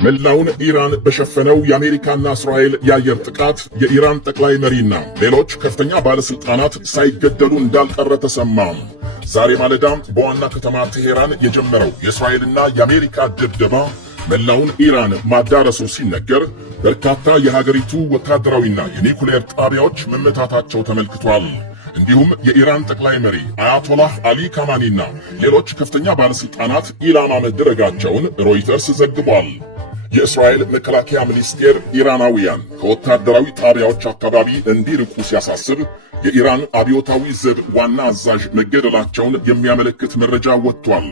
መላውን ኢራን በሸፈነው የአሜሪካና እስራኤል የአየር ጥቃት የኢራን ጠቅላይ መሪና ሌሎች ከፍተኛ ባለስልጣናት ሳይገደሉ እንዳልቀረ ተሰማ። ዛሬ ማለዳም በዋና ከተማ ቴሄራን የጀመረው የእስራኤልና የአሜሪካ ድብደባ መላውን ኢራን ማዳረሱ ሲነገር በርካታ የሀገሪቱ ወታደራዊና የኒኩሌር ጣቢያዎች መመታታቸው ተመልክቷል። እንዲሁም የኢራን ጠቅላይ መሪ አያቶላህ አሊ ካማኒና ሌሎች ከፍተኛ ባለስልጣናት ኢላማ መደረጋቸውን ሮይተርስ ዘግቧል። የእስራኤል መከላከያ ሚኒስቴር ኢራናውያን ከወታደራዊ ጣቢያዎች አካባቢ እንዲርቁ ሲያሳስብ የኢራን አብዮታዊ ዘብ ዋና አዛዥ መገደላቸውን የሚያመለክት መረጃ ወጥቷል።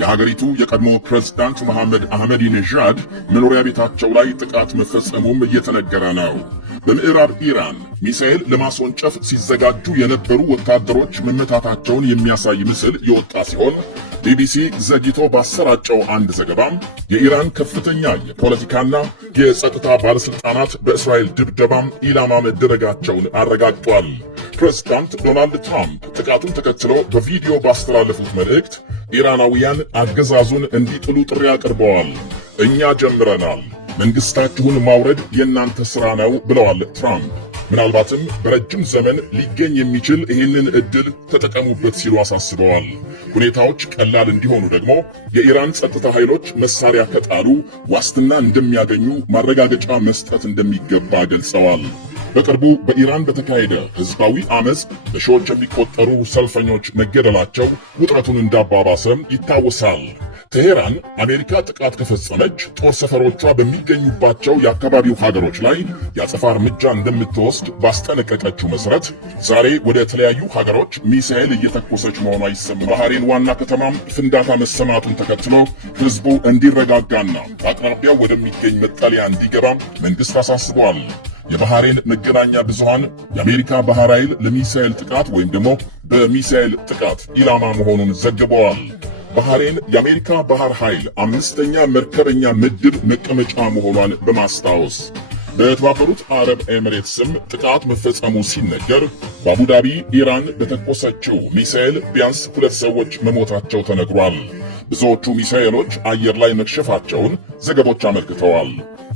የሀገሪቱ የቀድሞ ፕሬዝዳንት መሐመድ አህመዲነጃድ መኖሪያ ቤታቸው ላይ ጥቃት መፈጸሙም እየተነገረ ነው። በምዕራብ ኢራን ሚሳኤል ለማስወንጨፍ ሲዘጋጁ የነበሩ ወታደሮች መመታታቸውን የሚያሳይ ምስል የወጣ ሲሆን ቢቢሲ ዘግይቶ ባሰራጨው አንድ ዘገባም የኢራን ከፍተኛ የፖለቲካና የጸጥታ ባለስልጣናት በእስራኤል ድብደባም ኢላማ መደረጋቸውን አረጋግጧል። ፕሬዝዳንት ዶናልድ ትራምፕ ጥቃቱን ተከትሎ በቪዲዮ ባስተላለፉት መልእክት ኢራናውያን አገዛዙን እንዲጥሉ ጥሪ አቅርበዋል። እኛ ጀምረናል፣ መንግስታችሁን ማውረድ የእናንተ ሥራ ነው ብለዋል ትራምፕ። ምናልባትም በረጅም ዘመን ሊገኝ የሚችል ይህንን ዕድል ተጠቀሙበት ሲሉ አሳስበዋል። ሁኔታዎች ቀላል እንዲሆኑ ደግሞ የኢራን ጸጥታ ኃይሎች መሳሪያ ከጣሉ ዋስትና እንደሚያገኙ ማረጋገጫ መስጠት እንደሚገባ ገልጸዋል። በቅርቡ በኢራን በተካሄደ ህዝባዊ አመጽ በሺዎች የሚቆጠሩ ሰልፈኞች መገደላቸው ውጥረቱን እንዳባባሰም ይታወሳል። ቴሄራን አሜሪካ ጥቃት ከፈጸመች ጦር ሰፈሮቿ በሚገኙባቸው የአካባቢው ሀገሮች ላይ የአጸፋ እርምጃ እንደምትወስድ ባስጠነቀቀችው መሰረት ዛሬ ወደ ተለያዩ ሀገሮች ሚሳኤል እየተኮሰች መሆኗ ይሰማል። ባህሬን ዋና ከተማም ፍንዳታ መሰማቱን ተከትሎ ህዝቡ እንዲረጋጋና በአቅራቢያው ወደሚገኝ መጠለያ እንዲገባ መንግስት አሳስቧል። የባህሬን መገናኛ ብዙሃን የአሜሪካ ባህር ኃይል ለሚሳኤል ጥቃት ወይም ደግሞ በሚሳኤል ጥቃት ኢላማ መሆኑን ዘግበዋል። ባህሬን የአሜሪካ ባህር ኃይል 5ኛ መርከበኛ ምድብ መቀመጫ መሆኗን በማስታወስ በተባበሩት አረብ ኤሚሬትስም ጥቃት መፈጸሙ ሲነገር በአቡዳቢ ኢራን በተኮሰችው ሚሳኤል ቢያንስ 2 ሰዎች መሞታቸው ተነግሯል። ብዙዎቹ ሚሳኤሎች አየር ላይ መክሸፋቸውን ዘገቦች አመልክተዋል።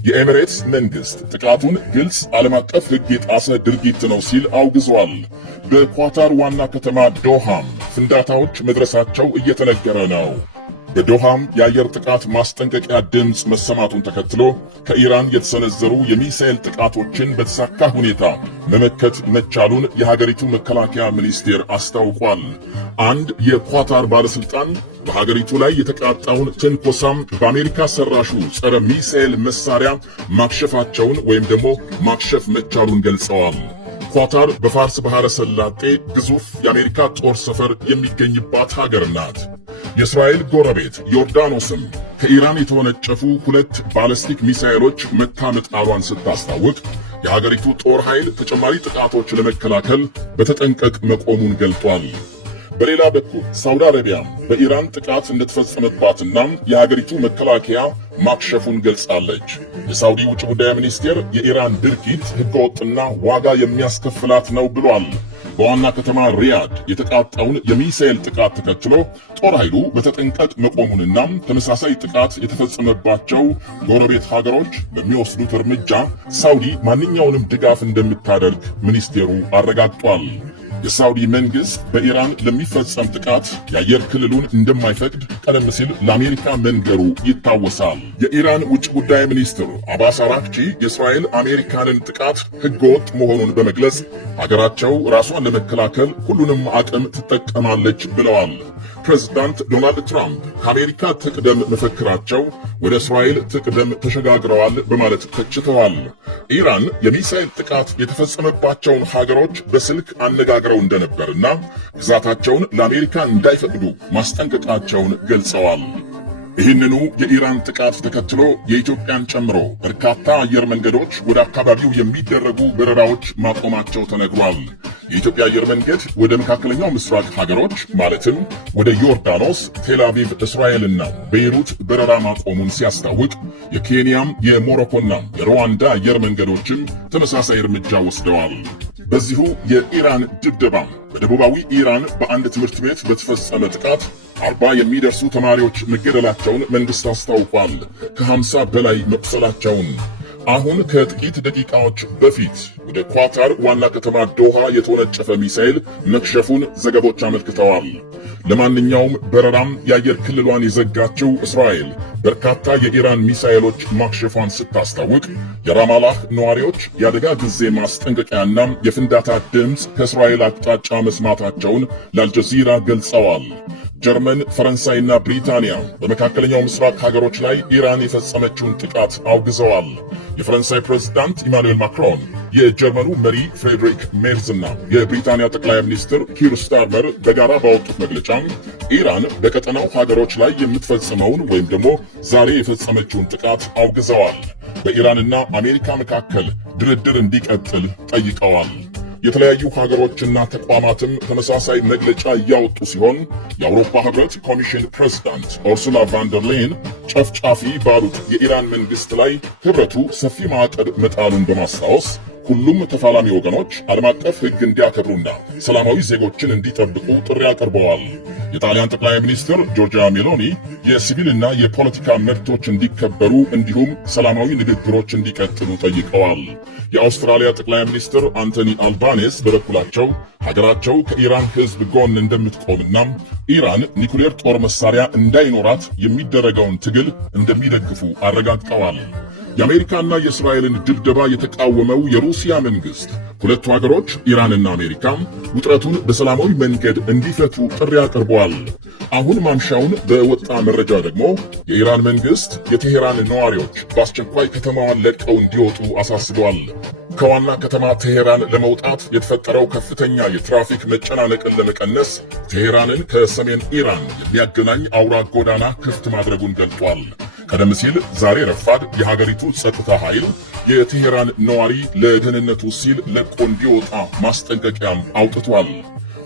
የኤሚሬትስ መንግስት ጥቃቱን ግልጽ ዓለም አቀፍ ሕግ የጣሰ ድርጊት ነው ሲል አውግዟል። በኳታር ዋና ከተማ ዶሃም ፍንዳታዎች መድረሳቸው እየተነገረ ነው። በዶሃም የአየር ጥቃት ማስጠንቀቂያ ድምፅ መሰማቱን ተከትሎ ከኢራን የተሰነዘሩ የሚሳኤል ጥቃቶችን በተሳካ ሁኔታ መመከት መቻሉን የሀገሪቱ መከላከያ ሚኒስቴር አስታውቋል። አንድ የኳታር ባለስልጣን በሀገሪቱ ላይ የተቃጣውን ትንኮሳም በአሜሪካ ሰራሹ ጸረ ሚሳኤል መሳሪያ ማክሸፋቸውን ወይም ደግሞ ማክሸፍ መቻሉን ገልጸዋል። ኳታር በፋርስ ባህረ ሰላጤ ግዙፍ የአሜሪካ ጦር ሰፈር የሚገኝባት ሀገር ናት። የእስራኤል ጎረቤት ዮርዳኖስም ከኢራን የተወነጨፉ 2 ባለስቲክ ሚሳኤሎች መታ መጣሏን ስታስታውቅ የሀገሪቱ ጦር ኃይል ተጨማሪ ጥቃቶች ለመከላከል በተጠንቀቅ መቆሙን ገልጧል። በሌላ በኩል ሳውዲ አረቢያም በኢራን ጥቃት እንደተፈጸመባትና የሀገሪቱ መከላከያ ማክሸፉን ገልጻለች። የሳውዲ ውጭ ጉዳይ ሚኒስቴር የኢራን ድርጊት ህገወጥና ዋጋ የሚያስከፍላት ነው ብሏል። በዋና ከተማ ሪያድ የተቃጣውን የሚሳኤል ጥቃት ተከትሎ ጦር ኃይሉ በተጠንቀቅ መቆሙንና ተመሳሳይ ጥቃት የተፈጸመባቸው ጎረቤት ሀገሮች በሚወስዱት እርምጃ ሳውዲ ማንኛውንም ድጋፍ እንደምታደርግ ሚኒስቴሩ አረጋግጧል። የሳውዲ መንግስት በኢራን ለሚፈጸም ጥቃት የአየር ክልሉን እንደማይፈቅድ ቀደም ሲል ለአሜሪካ መንገሩ ይታወሳል። የኢራን ውጭ ጉዳይ ሚኒስትር አባስ አራክቺ የእስራኤል አሜሪካንን ጥቃት ህገወጥ መሆኑን በመግለጽ ሀገራቸው ራሷን ለመከላከል ሁሉንም አቅም ትጠቀማለች ብለዋል። ፕሬዝዳንት ዶናልድ ትራምፕ ከአሜሪካ ትቅደም መፈክራቸው ወደ እስራኤል ትቅደም ተሸጋግረዋል በማለት ተችተዋል። ኢራን የሚሳኤል ጥቃት የተፈጸመባቸውን ሀገሮች በስልክ አነጋግረው እንደነበርና ግዛታቸውን ለአሜሪካ እንዳይፈቅዱ ማስጠንቀቃቸውን ገልጸዋል። ይህንኑ የኢራን ጥቃት ተከትሎ የኢትዮጵያን ጨምሮ በርካታ አየር መንገዶች ወደ አካባቢው የሚደረጉ በረራዎች ማቆማቸው ተነግሯል። የኢትዮጵያ አየር መንገድ ወደ መካከለኛው ምስራቅ ሀገሮች ማለትም ወደ ዮርዳኖስ፣ ቴል አቪቭ፣ እስራኤልና ቤይሩት በረራ ማቆሙን ሲያስታውቅ የኬንያም የሞሮኮና የሩዋንዳ አየር መንገዶችም ተመሳሳይ እርምጃ ወስደዋል። በዚሁ የኢራን ድብደባ በደቡባዊ ኢራን በአንድ ትምህርት ቤት በተፈጸመ ጥቃት 40 የሚደርሱ ተማሪዎች መገደላቸውን መንግስት አስታውቋል። ከ50 በላይ መቁሰላቸውን። አሁን ከጥቂት ደቂቃዎች በፊት ወደ ኳታር ዋና ከተማ ዶሃ የተወነጨፈ ሚሳኤል መክሸፉን ዘገቦች አመልክተዋል። ለማንኛውም በረራም የአየር ክልሏን የዘጋችው እስራኤል በርካታ የኢራን ሚሳኤሎች ማክሸፏን ስታስታውቅ፣ የራማላህ ነዋሪዎች የአደጋ ጊዜ ማስጠንቀቂያና የፍንዳታ ድምፅ ከእስራኤል አቅጣጫ መስማታቸውን ለአልጀዚራ ገልጸዋል። ጀርመን፣ ፈረንሳይና ብሪታንያ በመካከለኛው ምስራቅ ሀገሮች ላይ ኢራን የፈጸመችውን ጥቃት አውግዘዋል። የፈረንሳይ ፕሬዝዳንት ኢማኑኤል ማክሮን፣ የጀርመኑ መሪ ፍሬድሪክ ሜርዝና የብሪታንያ ጠቅላይ ሚኒስትር ኪር ስታርመር በጋራ ባወጡት መግለጫ ኢራን በቀጠናው ሀገሮች ላይ የምትፈጽመውን ወይም ደግሞ ዛሬ የፈጸመችውን ጥቃት አውግዘዋል። በኢራንና አሜሪካ መካከል ድርድር እንዲቀጥል ጠይቀዋል። የተለያዩ ሀገሮችና ተቋማትም ተመሳሳይ መግለጫ እያወጡ ሲሆን የአውሮፓ ህብረት ኮሚሽን ፕሬዝዳንት ኡርሱላ ቫንደር ሌይን ጨፍጫፊ ባሉት የኢራን መንግስት ላይ ህብረቱ ሰፊ ማዕቀብ መጣሉን በማስታወስ ሁሉም ተፋላሚ ወገኖች ዓለም አቀፍ ህግ እንዲያከብሩና ሰላማዊ ዜጎችን እንዲጠብቁ ጥሪ አቅርበዋል። የጣሊያን ጠቅላይ ሚኒስትር ጆርጂያ ሜሎኒ የሲቪልና የፖለቲካ መብቶች እንዲከበሩ እንዲሁም ሰላማዊ ንግግሮች እንዲቀጥሉ ጠይቀዋል። የአውስትራሊያ ጠቅላይ ሚኒስትር አንቶኒ አልባኔዝ በበኩላቸው ሀገራቸው ከኢራን ህዝብ ጎን እንደምትቆምና ኢራን ኒኩሌር ጦር መሳሪያ እንዳይኖራት የሚደረገውን ትግል እንደሚደግፉ አረጋግጠዋል። የአሜሪካና የእስራኤልን ድብደባ የተቃወመው የሩሲያ መንግስት ሁለቱ ሀገሮች ኢራንና አሜሪካ ውጥረቱን በሰላማዊ መንገድ እንዲፈቱ ጥሪ አቅርበዋል። አሁን ማምሻውን በወጣ መረጃ ደግሞ የኢራን መንግስት የቴሄራን ነዋሪዎች በአስቸኳይ ከተማዋን ለቀው እንዲወጡ አሳስበዋል። ከዋና ከተማ ቴሄራን ለመውጣት የተፈጠረው ከፍተኛ የትራፊክ መጨናነቅን ለመቀነስ ቴሄራንን ከሰሜን ኢራን የሚያገናኝ አውራ ጎዳና ክፍት ማድረጉን ገልጿል። ቀደም ሲል ዛሬ ረፋድ የሀገሪቱ ጸጥታ ኃይል የቴሄራን ነዋሪ ለደህንነቱ ሲል ለቆ እንዲወጣ ማስጠንቀቂያም አውጥቷል።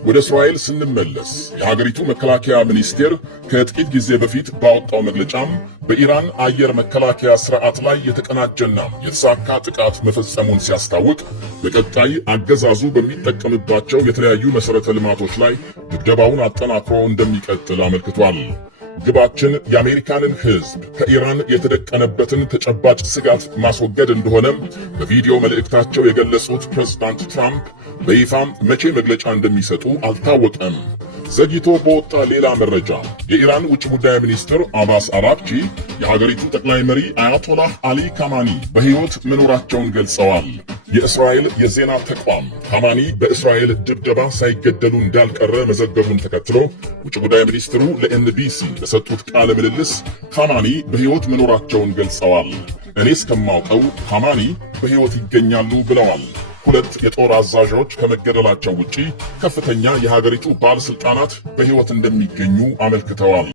ወደ እስራኤል ስንመለስ የሀገሪቱ መከላከያ ሚኒስቴር ከጥቂት ጊዜ በፊት ባወጣው መግለጫም በኢራን አየር መከላከያ ስርዓት ላይ የተቀናጀና የተሳካ ጥቃት መፈጸሙን ሲያስታውቅ በቀጣይ አገዛዙ በሚጠቀምባቸው የተለያዩ መሠረተ ልማቶች ላይ ድብደባውን አጠናክሮ እንደሚቀጥል አመልክቷል። ግባችን የአሜሪካንን ሕዝብ ከኢራን የተደቀነበትን ተጨባጭ ስጋት ማስወገድ እንደሆነም በቪዲዮ መልእክታቸው የገለጹት ፕሬዝዳንት ትራምፕ በይፋም መቼ መግለጫ እንደሚሰጡ አልታወቀም። ዘግይቶ በወጣ ሌላ መረጃ የኢራን ውጭ ጉዳይ ሚኒስትር አባስ አራግቺ የሀገሪቱ ጠቅላይ መሪ አያቶላህ አሊ ካማኒ በሕይወት መኖራቸውን ገልጸዋል። የእስራኤል የዜና ተቋም ካማኒ በእስራኤል ድብደባ ሳይገደሉ እንዳልቀረ መዘገቡን ተከትሎ ውጭ ጉዳይ ሚኒስትሩ ለኤንቢሲ በሰጡት ቃለ ምልልስ ካማኒ በሕይወት መኖራቸውን ገልጸዋል። እኔ እስከማውቀው ካማኒ በሕይወት ይገኛሉ ብለዋል። ሁለት የጦር አዛዦች ከመገደላቸው ውጪ ከፍተኛ የሀገሪቱ ባለስልጣናት በሕይወት እንደሚገኙ አመልክተዋል።